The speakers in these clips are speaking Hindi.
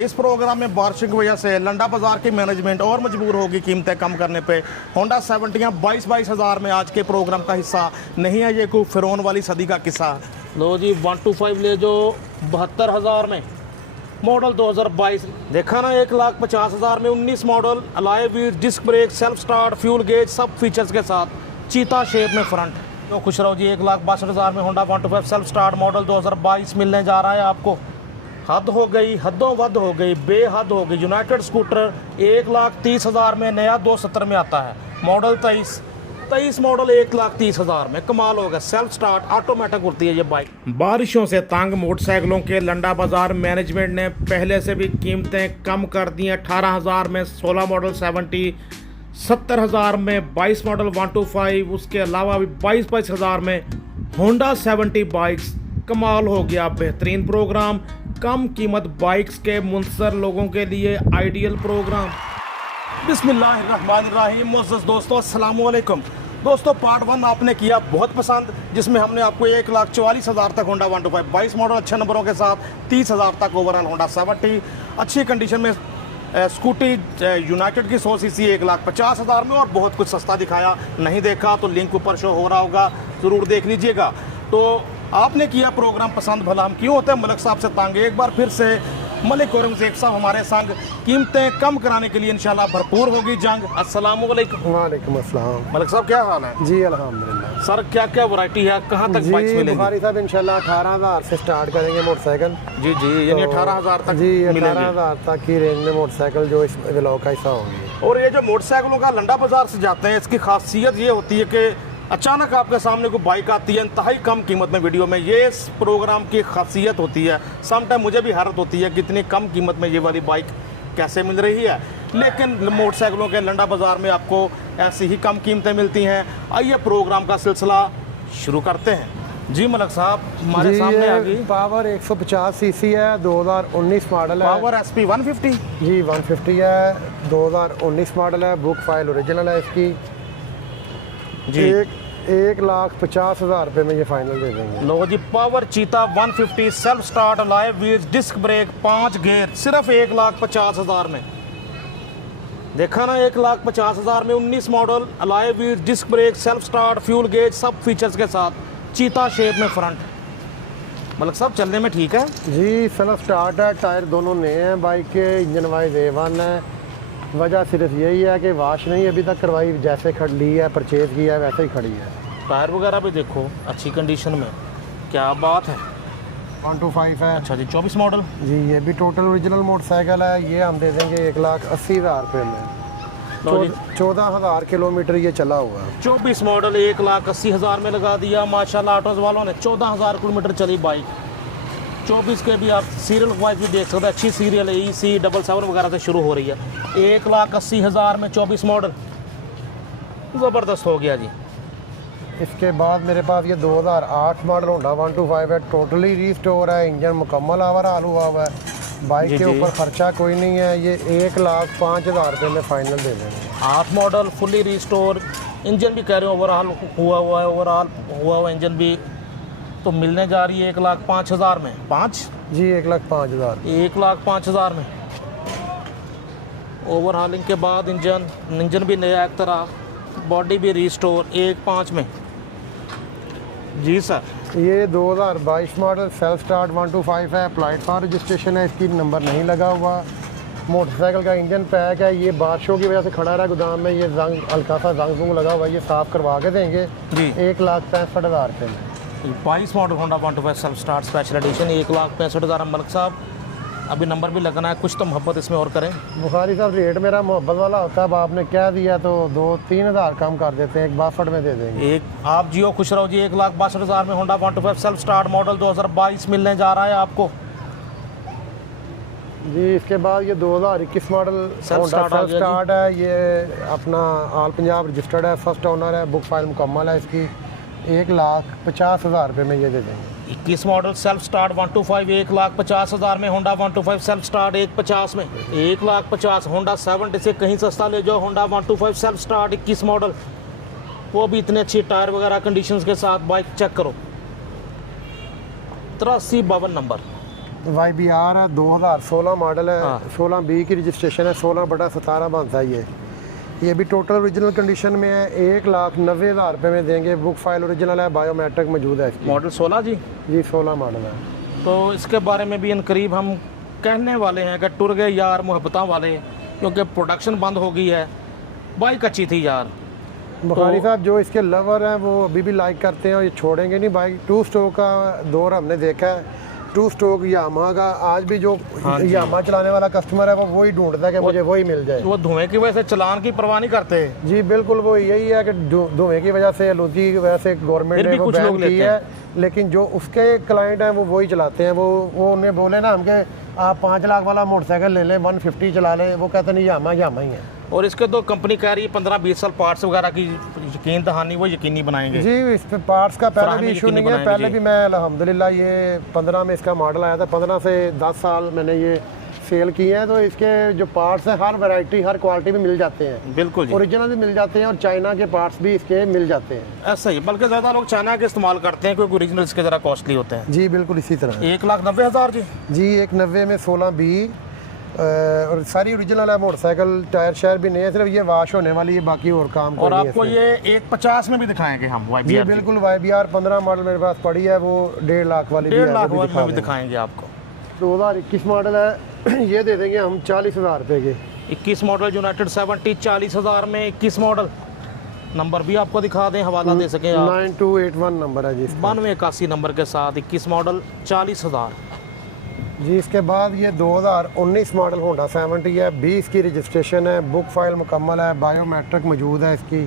इस प्रोग्राम में बारिश की वजह से लंडा बाजार की मैनेजमेंट और मजबूर होगी कीमतें कम करने पे। होंडा 70 22 हज़ार में आज के प्रोग्राम का हिस्सा नहीं है, ये कोई फिरौन वाली सदी का किस्सा। लो जी 125 ले जो 72,000 में मॉडल 2022। देखा ना 1,50,000 में 19 model, alloy wheel, disc brake, self start, fuel gauge, सब फीचर्स के साथ, चीता शेप में फ्रंट। तो खुश रहो जी, 1,62,000 में होंडा 125 सेल्फ स्टार्ट मॉडल 2022 मिलने जा रहा है आपको। हद हो गई, हदों वद हो गई, बेहद हो गई। यूनाइटेड स्कूटर 1,30,000 में नया 270 में आता है। मॉडल 23 मॉडल 1,30,000 में, कमाल हो गया। सेल्फ स्टार्ट ऑटोमेटिक होती है ये बाइक। बारिशों से तंग मोटरसाइकिलों के लंडा बाजार मैनेजमेंट ने पहले से भी कीमतें कम कर दी हैं। 18,000 में 16 मॉडल 70, 70,000 में 22 मॉडल 125, उसके अलावा भी 22,000 में होंडा 70 बाइक्स। कमाल हो गया, बेहतरीन प्रोग्राम, कम कीमत बाइक्स के मुनसर लोगों के लिए आइडियल प्रोग्राम। बिस्मिल्लाहिर्रहमानिर्रहीम। मोअज़्ज़ज़ दोस्तों, अस्सलाम वालेकुम। दोस्तों, पार्ट 1 आपने किया बहुत पसंद, जिसमें हमने आपको 1,44,000 तक होंडा 125 22 मॉडल अच्छे नंबरों के साथ, 30,000 तक ओवरऑल होंडा 70 अच्छी कंडीशन में स्कूटी यूनाइटेड की 100 सीसी 1,50,000 में, और बहुत कुछ सस्ता दिखाया। नहीं देखा तो लिंक ऊपर शो हो रहा होगा, ज़रूर देख लीजिएगा। तो आपने किया प्रोग्राम पसंद, भला हम क्यों होते हैं मलिक साहब से तंग। एक बार फिर से मलिक औरंगजेब साहब हमारे संग, कीमतें कम कराने के लिए इंशाल्लाह भरपूर होगी जंग। अस्सलाम वालेकुम। वालेकुम अस्सलाम। मलिक साहब क्या हाल है? जी अल्हम्दुलिल्लाह। सर क्या क्या वैरायटी है, कहाँ तक बाइक्स मिलेंगी? बुखारी साहब इंशाल्लाह 18,000 से स्टार्ट करेंगे मोटरसाइकिल। जी जी, यानी 18,000 तक जी, मिलेंगे। 18,000 तक की रेंज में मोटरसाइकिल जो इस व्लॉग का हिस्सा होंगी। और ये जो मोटरसाइकिलों का लंडा बाजार से जाते हैं, इसकी खासियत ये होती है कि अचानक आपके सामने कोई बाइक आती है इंतहाई कम कीमत में वीडियो में। ये इस प्रोग्राम की खासियत होती है। सम टाइम मुझे भी हैरत होती है कि इतनी कम कीमत में ये वाली बाइक कैसे मिल रही है, लेकिन मोटरसाइकिलों के लंडा बाजार में आपको ऐसी ही कम कीमतें मिलती हैं। आइए प्रोग्राम का सिलसिला शुरू करते हैं। जी मलिक साहब, हमारे सामने आ गई पावर 150 सीसी है, 2019 मॉडल है। पावर SP 150 जी 150 है, 2019 मॉडल है। बुक फाइल ओरिजिनल है इसकी जी। 1,50,000 रुपये में ये फाइनल दे देंगे। लो जी, power Cheetah 150 self start, alloy wheels, disc brake, 5 gear, सिर्फ 1,50,000 में। देखा ना 1,50,000 में 19 model, alloy wheels, disc brake, self start, fuel gauge, सब फीचर्स के साथ, चीता शेप में फ्रंट। मलिक साहब चलने में ठीक है? जी सेल्फ स्टार्ट है, टायर दोनों नए हैं बाइक के, इंजन वाइज A1 है। वजह सिर्फ यही है कि वाश नहीं अभी तक करवाई, जैसे खड़ ली है परचेज़ किया है वैसे ही खड़ी है। टायर वगैरह भी देखो अच्छी कंडीशन में, क्या बात है। 125 है। अच्छा जी, 24 मॉडल जी, ये भी टोटल ओरिजिनल मोटरसाइकिल है। ये हम दे देंगे 1,80,000 रुपये में। 14,000 किलोमीटर ये चला हुआ है। 24 मॉडल 1,80,000 में लगा दिया माशाल्लाह ऑटोज वालों ने। 14,000 किलोमीटर चली बाइक। 24 के भी आप सीरियल वाइज भी देख सकते हैं, अच्छी सीरियल है, EC77 वगैरह से शुरू हो रही है। 1,80,000 में 24 मॉडल, ज़बरदस्त हो गया जी। इसके बाद मेरे पास ये 2008 मॉडल होंडा 125 है, टोटली रीस्टोर है, इंजन मुकम्मल ओवरऑल हुआ हुआ है। बाइक के ऊपर खर्चा कोई नहीं है। ये 1,05,000 रुपये में फाइनल दे देंगे। 8 मॉडल फुली रिस्टोर, इंजन भी कह रहे हो ओवरऑल हुआ है, ओवरऑल हुआ हुआ इंजन भी, तो मिलने जा रही है 1,05,000 में। 5 जी 1,05,000। 1,05,000 में ओवरहालिंग के बाद इंजन भी नया एक तरह, बॉडी भी रिस्टोर, 1,05,000 में। जी सर, ये 2022 मॉडल सेल्फ स्टार्ट 125 है, अप्लाइड फॉर रजिस्ट्रेशन है, इसकी नंबर नहीं लगा हुआ। मोटरसाइकिल का इंजन पैक है। ये बारिशों की वजह से खड़ा रहा गोदाम में, ये जंग हल्का सा जंग लगा हुआ है, ये साफ़ करवा के देंगे जी। 1,65,000 रुपये में। 22 model Honda 125 self start special edition 1,65,000। Malik साहब अभी नंबर भी लगना है, कुछ तो मोहब्बत इसमें और करें। बुखारी साहब रेट मेरा मोहब्बत वाला होता है, अब आपने क्या दिया तो 2-3 हज़ार कम कर देते हैं, 1,62 में दे देंगे। एक आप जियो खुश रहो जी। 1,62,000 में होंडा 125 सेल्फ स्टार्ट मॉडल 2022 मिलने जा रहा है आपको। जी इसके बाद ये 2021 मॉडल सेल्फ स्टार्ट है। ये अपना ऑल पंजाब रजिस्टर्ड है, फर्स्ट ओनर है, बुक फाइल मुकम्मल है इसकी। 1,50,000 रुपये में ये दे देंगे। 21 मॉडल सेल्फ स्टार्ट 125 1,50,000 में होंडा 125 सेल्फ स्टार्ट 1,50,000 में। 1,50,000 होंडा 70 से कहीं सस्ता ले जाओ। होंडा 125 सेल्फ स्टार्ट 21 मॉडल, वो भी इतने अच्छी टायर वगैरह कंडीशंस के साथ। बाइक चेक करो, 8352 नंबर। YBR है, 2016 मॉडल है, हाँ। 16B की रजिस्ट्रेशन है, 16/17 बनता है ये भी टोटल ओरिजिनल कंडीशन में है। 1,90,000 रुपये में देंगे। बुक फाइल ओरिजिनल है, बायोमेट्रिक मौजूद है इसकी। मॉडल 16 जी। जी 16 मॉडल है। तो इसके बारे में भी इनकरीब हम कहने वाले हैं कि टुर गए यार मोहब्बतां वाले, क्योंकि प्रोडक्शन बंद हो गई है। बाइक अच्छी थी यार। बुखारी साहब जो इसके लवर हैं वो अभी भी लाइक करते हैं और ये छोड़ेंगे नहीं बाइक। 2 स्ट्रोक का दौर हमने देखा है। 2 स्ट्रोक यामा का आज भी जो यामा चलाने वाला कस्टमर है वो वही ढूंढता है कि मुझे वही मिल जाए। वो धुएं की वजह से चलान की परवाह नहीं करते। जी बिल्कुल, वो यही है कि धुएं की वजह से, आलूगी की वजह से गवर्नमेंट फिर ने भी वो कुछ लोग बैन की लेते है, लेकिन जो उसके क्लाइंट हैं वो वही चलाते हैं। वो उन्हें बोले ना हमके आप 5 लाख वाला मोटरसाइकिल ले लें, 150 चला लें, वो कहते नहीं यामा ही है। और इसके तो कंपनी कह रही है 15-20 साल पार्ट्स वगैरह की यकीन दहानी वो यकीनी बनाएंगे। जी इस पे पार्ट्स का पहले फराहमी भी इशू यकीनी नहीं है। बनाएंगे पहले जी। भी मैं अल्हम्दुलिल्लाह ये 15 में इसका मॉडल आया था, 15 से 10 साल मैंने ये सेल किए हैं। तो इसके जो पार्ट्स हैं हर वैरायटी हर क्वालिटी में मिल जाते हैं। बिल्कुल जी। ओरिजिनल भी मिल जाते हैं और चाइना के पार्ट्स भी इसके मिल जाते हैं। ऐसा ही, बल्कि ज़्यादा लोग चाइना के इस्तेमाल करते हैं क्योंकि ओरिजिनल इसके ज़रा कॉस्टली होते हैं। जी बिल्कुल इसी तरह। 1,90,000 जी। जी 1,90 में 16B और सारी ओरिजिनल है मोटरसाइकिल। टायर शायर भी नहीं है, सिर्फ ये वाश होने वाली है, बाकी और काम और कोई नहीं है आपको इसमें। ये 1,50 में भी दिखाएंगे हम जी YBR। बिल्कुल YBR 15 मॉडल मेरे पास पड़ी है, वो 1.5 लाख वाली भी 1.5 है, लाख वो भी में भी देंगे। दिखाएंगे आपको। 2021 मॉडल है, ये दे देंगे हम 40,000 रुपये के। 21 मॉडल यूनाइटेड 70 40,000 में 21 मॉडल। नंबर भी आपको दिखा दें, हवाला दे सकें आप। 9281 नंबर है जी इसका। 9281 नंबर के साथ 21 मॉडल 40,000। जी इसके बाद ये 2019 मॉडल होंडा 70 है, 20 की रजिस्ट्रेशन है, बुक फाइल मुकम्मल है, बायोमेट्रिक मौजूद है इसकी।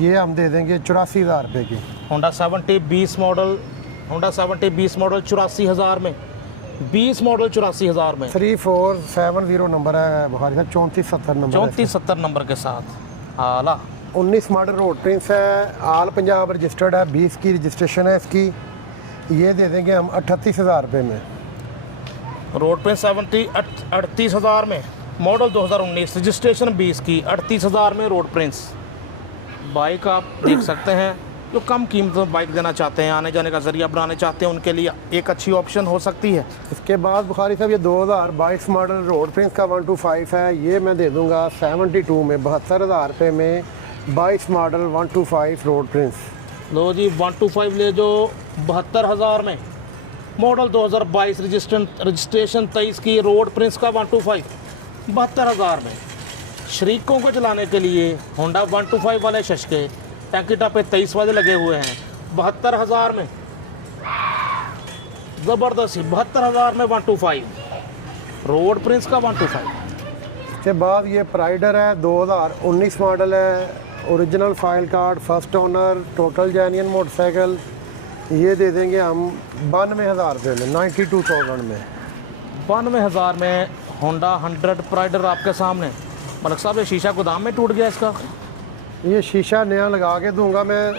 ये हम दे देंगे 84,000 रुपये की। होंडा 70 20 मॉडल, होंडा 70 20 मॉडल 84,000 में। 20 मॉडल 84,000 में। 3470 नंबर है बुखारी साहब, 3470 नंबर है 3470 नंबर के साथ आला। 19 मॉडल रोड प्रिंस है, आल पंजाब रजिस्टर्ड है, 20 की रजिस्ट्रेशन है इसकी। ये दे देंगे हम 38,000 रुपये में। रोड पे 70 38,000 में। मॉडल 2019, रजिस्ट्रेशन 20 की, 38,000 में रोड प्रिंस। बाइक आप देख सकते हैं, जो कम कीमत में बाइक देना चाहते हैं, आने जाने का जरिया बनाने चाहते हैं, उनके लिए एक अच्छी ऑप्शन हो सकती है। इसके बाद बुखारी साहब ये 2022 मॉडल रोड प्रिंस का 125 है, ये मैं दे दूंगा 72 में, 72,000 रुपये में। 22 मॉडल 125 रोड प्रिंस। लो जी 125 ले जो 72,000 में। मॉडल 2022, रजिस्ट्रेशन 23 की, रोड प्रिंस का 125 72,000 में। शरीकों को चलाने के लिए होंडा 125 वाले शशके टैंकी टॉप पे 23 वाले लगे हुए हैं 72,000 में। ज़बरदस्त 72,000 में 125 रोड प्रिंस का 125। इसके बाद ये प्राइडर है, 2019 मॉडल है, original file card, first owner, total genuine motorcycle. ये दे देंगे हम 92,000 रुपये में, 92,000 में। 92,000 में होंडा 100 प्राइडर आपके सामने। मलिक साहब ये शीशा गोदाम में टूट गया इसका। ये शीशा नया लगा के दूंगा मैं,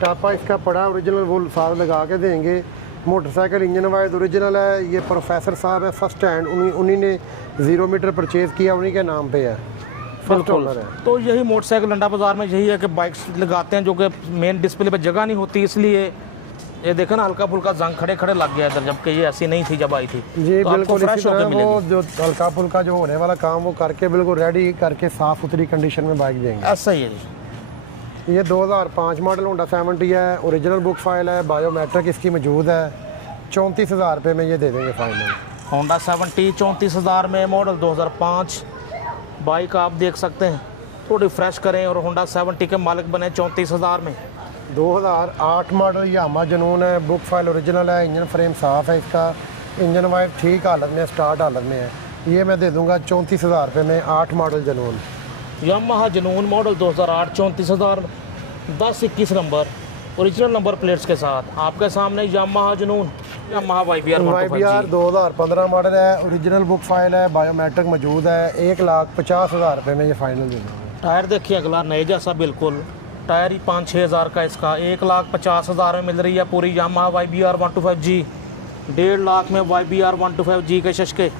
टापा इसका पड़ा ओरिजिनल, वो साथ लगा के देंगे। मोटरसाइकिल इंजन वाइज ओरिजिनल है। ये प्रोफेसर साहब है फर्स्ट हैंड, उन्हीं ने 0 मीटर परचेज़ किया, उन्हीं के नाम पे है, फर्स्ट ओनर है। तो यही मोटरसाइकिल लंडा बाज़ार में यही है कि बाइक्स लगाते हैं जो कि मेन डिस्प्ले पे जगह नहीं होती, इसलिए ये देखा ना हल्का फुल्का जंग खड़े खड़े लग गया इधर, जबकि ये ऐसी नहीं थी जब आई थी। जी तो बिल्कुल फ्रेश इसी होकर तरह वो मिलेगी। जो हल्का फुल्का जो होने वाला काम वो करके बिल्कुल रेडी करके साफ़ सुथरी कंडीशन में बाइक देंगे। ऐसा ही है जी। ये 2005 मॉडल होंडा 70 है, ओरिजिनल बुक फाइल है, बायोमेट्रिक इसकी मौजूद है। 34,000 रुपये में ये दे देंगे फाइनल। होंडा 70 34,000 में, मॉडल 2005। बाइक आप देख सकते हैं, थोड़ी फ्रेश करें और होंडा 70 के मालिक बने 34,000 में। 2008 मॉडल यामा जनून है, बुक फाइल ओरिजिनल है, इंजन फ्रेम साफ़ है इसका, इंजन वाइट ठीक हालत में, स्टार्ट हालत में है। ये मैं दे दूंगा 34,000 रुपये में, 8 model Junoon. Yamaha Junoon model 2008 34,000 10-21 number, original number plates के साथ आपके सामने Yamaha Junoon. Yamaha YBR 2015 model है, ओरिजिनल बुक फाइल है, बायोमेट्रिक मौजूद है। 1,50,000 रुपये में ये फाइनल दे दूँगा। टायर देखिए अगला नए जैसा बिल्कुल, टायर ही 5-6 हज़ार का इसका। 1,50,000 में मिल रही है पूरी यामाहा YBR 125G। 1.5 लाख में YBR 125G के शशके।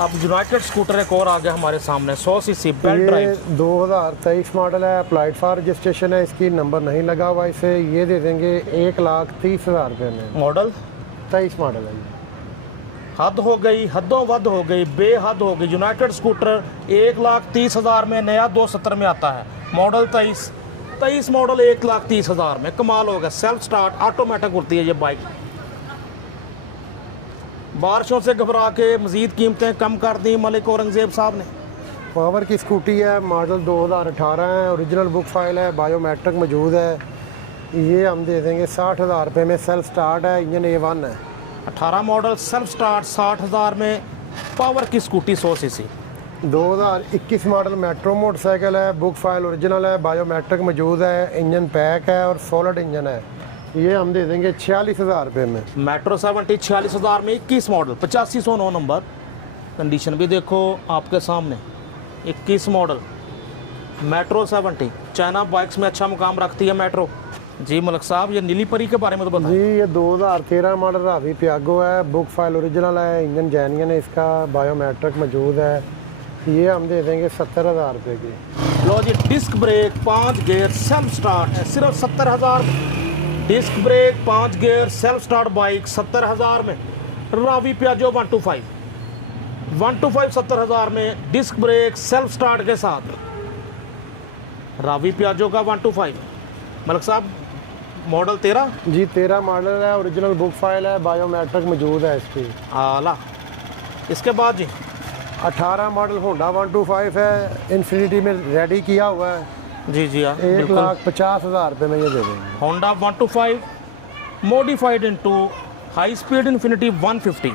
अब यूनाइटेड स्कूटर एक और आ गया हमारे सामने, 100 सीसी बेल्ट ड्राइव। 2023 मॉडल है, अप्लाइड फॉर रजिस्ट्रेशन है, इसकी नंबर नहीं लगा हुआ इसे। ये दे देंगे 1,30,000 रुपये में। मॉडल 23 मॉडल है हद हो गई, हदों वद हो गई, बेहद हो गई। यूनाइटेड स्कूटर 1,30,000 में नया 270 में आता है। मॉडल 23 मॉडल 1,30,000 में, कमाल हो गया। सेल्फ स्टार्ट ऑटोमेटिक होती है ये बाइक। बारिशों से घबरा के मज़ीद कीमतें कम कर दी मलिक औरंगज़ेब साहब ने। पावर की स्कूटी है, मॉडल 2018 है, ओरिजिनल बुक फाइल है, बायोमेट्रिक मौजूद है। ये हम दे देंगे 60,000 रुपये में। सेल्फ स्टार्ट है, इंजन A1 है। 18 मॉडल सेल्फ स्टार्ट 60,000 में, पावर की scooty 100 CC. 2021 model metro motorcycle है, बुक फाइल ओरिजिनल है, बायोमेट्रिक मौजूद है, इंजन पैक है और सॉलिड इंजन है। ये हम दे देंगे 46,000 रुपये में। मेट्रो 70 46,000 में, 21 मॉडल 8509 नंबर। कंडीशन भी देखो आपके सामने। 21 मॉडल मेट्रो 70 चाइना बाइक्स में अच्छा मुकाम रखती है मेट्रो। जी मलिक साहब, ये नीली परी के बारे में तो बताएं। जी ये 2013 मॉडल रावी पियागो है, बुक फाइल ओरिजिनल है, इंजन जेन्युइन है इसका, बायोमेट्रिक मौजूद है। ये हम दे देंगे 70,000 रुपये की। लो जी, disc brake 5 gear self start है सिर्फ 70,000। Disc brake 5 gear self start bike 70,000 में। रावी पियाजो 125 70,000 में, डिस्क ब्रेक सेल्फ स्टार्ट के साथ। रावी पियाजो का 125। मलिक साहब, मॉडल 13 जी 13 मॉडल है, ओरिजिनल बुक फाइल है, बायोमेट्रिक मौजूद है इसकी। आला। इसके बाद जी 18 मॉडल होंडा 125 है, इन्फिनिटी में रेडी किया हुआ है। जी जी हाँ, 1,50,000 रुपये में ये दे देंगे। Honda 125 modified into high speed infinity 150।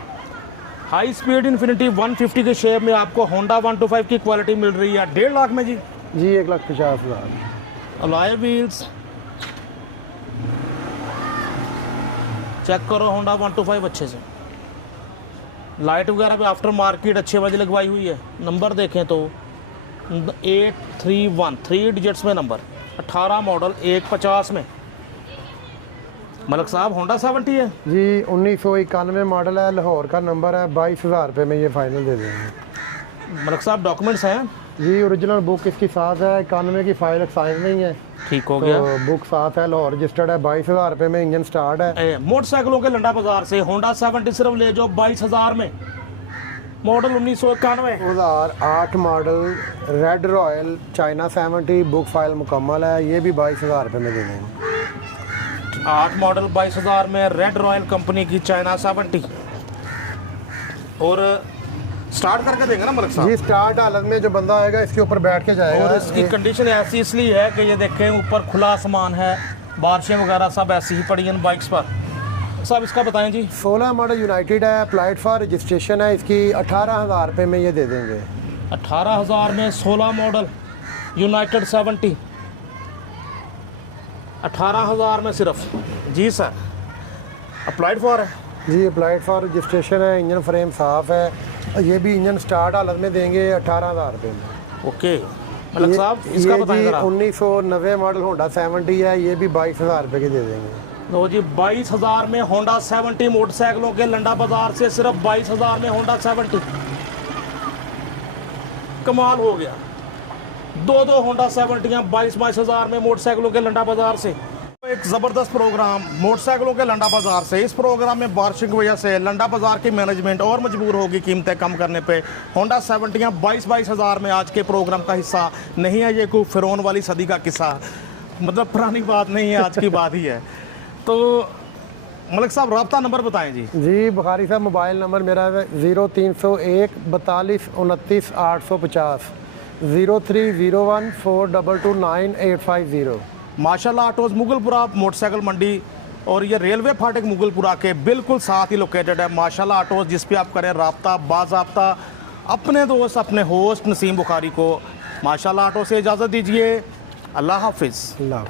High speed infinity 150 के शेप में आपको होंडा 125 की क्वालिटी मिल रही है 1.5 लाख में जी। 1,50,000। अलॉय व्हील्स चेक करो, होंडा 125 अच्छे से। लाइट वगैरह भी आफ्टर मार्केट अच्छे वजह लगवाई हुई है। नंबर देखें तो 831 3 डिजिट्स में नंबर। 18 मॉडल 150 में। मलिक साहब, होंडा 70 है जी 1991 मॉडल है, लाहौर का नंबर है, 22,000 रुपये में ये फाइनल दे देंगे। मलिक साहब, डॉक्यूमेंट्स हैं? जी ओरिजिनल बुक इसकी साथ है, 91 की फाइल एक्साइज नहीं है, ठीक हो गया। तो बुक साथ है, लाहौर रजिस्टर्ड है, 22,000 रुपये में इंजन स्टार्ट है। मोटरसाइकिलों के लंडा बाजार से होंडा 70 सिर्फ ले जाओ 22,000 में। Model 1991। 2008 model red royal China 70, book file मुकम्मल है, ये भी 22,000 रुपये में दे देंगे। 8 मॉडल 22,000 में, रेड रॉयल कंपनी की चाइना 70। और स्टार्ट करके देंगे ना मलिक साहब? जी स्टार्ट हालत में जो बंदा आएगा इसके ऊपर बैठ के जाएगा। और इसकी कंडीशन ऐसी इसलिए है कि ये देखें ऊपर खुला आसमान है, बारिशें वगैरह सब ऐसी ही पड़ी हैं बाइक्स पर। साहब इसका बताएं जी। 16 मॉडल यूनाइटेड है, अप्लाइड फॉर रजिस्ट्रेशन है, इसकी 18,000 रुपये में ये दे देंगे। 18,000 में 16 मॉडल यूनाइटेड 70 18,000 में सिर्फ। जी सर, अप्लाइड फॉर है जी, अप्लाइड फॉर रजिस्ट्रेशन है, इंजन फ्रेम साफ़ है, ये भी इंजन स्टार्ट हालत में देंगे 18,000 रुपये में। ओके मलिक साहब, इसका बताएं जरा। 1990 मॉडल होंडा 70 है, ये भी 22,000 रुपये के दे देंगे। लो जी, 22,000 में होंडा 70 मोटरसाइकिलों के लंडा बाजार से सिर्फ 22,000 में होंडा 70। कमाल हो गया। दो होंडा 70 22,000 में मोटरसाइकिलों के लंडा बाजार से। एक ज़बरदस्त प्रोग्राम मोटरसाइकिलों के लंडा बाजार से। इस प्रोग्राम में बारिश की वजह से लंडा बाजार की मैनेजमेंट और मजबूर होगी कीमतें कम करने पे। होंडा 70 22,000 में आज के प्रोग्राम का हिस्सा नहीं है। ये कोई फिरौन वाली सदी का किस्सा, मतलब पुरानी बात नहीं है, आज की बात ही है। तो मलिक साहब, रब्ता नंबर बताएं जी। जी बुखारी साहब, मोबाइल नंबर मेरा है 0301 42 29 850, 0301 422 9850। माशाल्लाह ऑटोज़ मुगलपुरा मोटरसाइकिल मंडी, और ये रेलवे फाटक मुगलपुरा के बिल्कुल साथ ही लोकेटेड है। माशाल्लाह ऑटोज़, जिस पे आप करें रब्ता बाज़ाब्ता। अपने दोस्त अपने होस्ट नसीम बुखारी को माशाल्लाह ऑटो से इजाज़त दीजिए। अल्लाह हाफिज़। अल्लाह।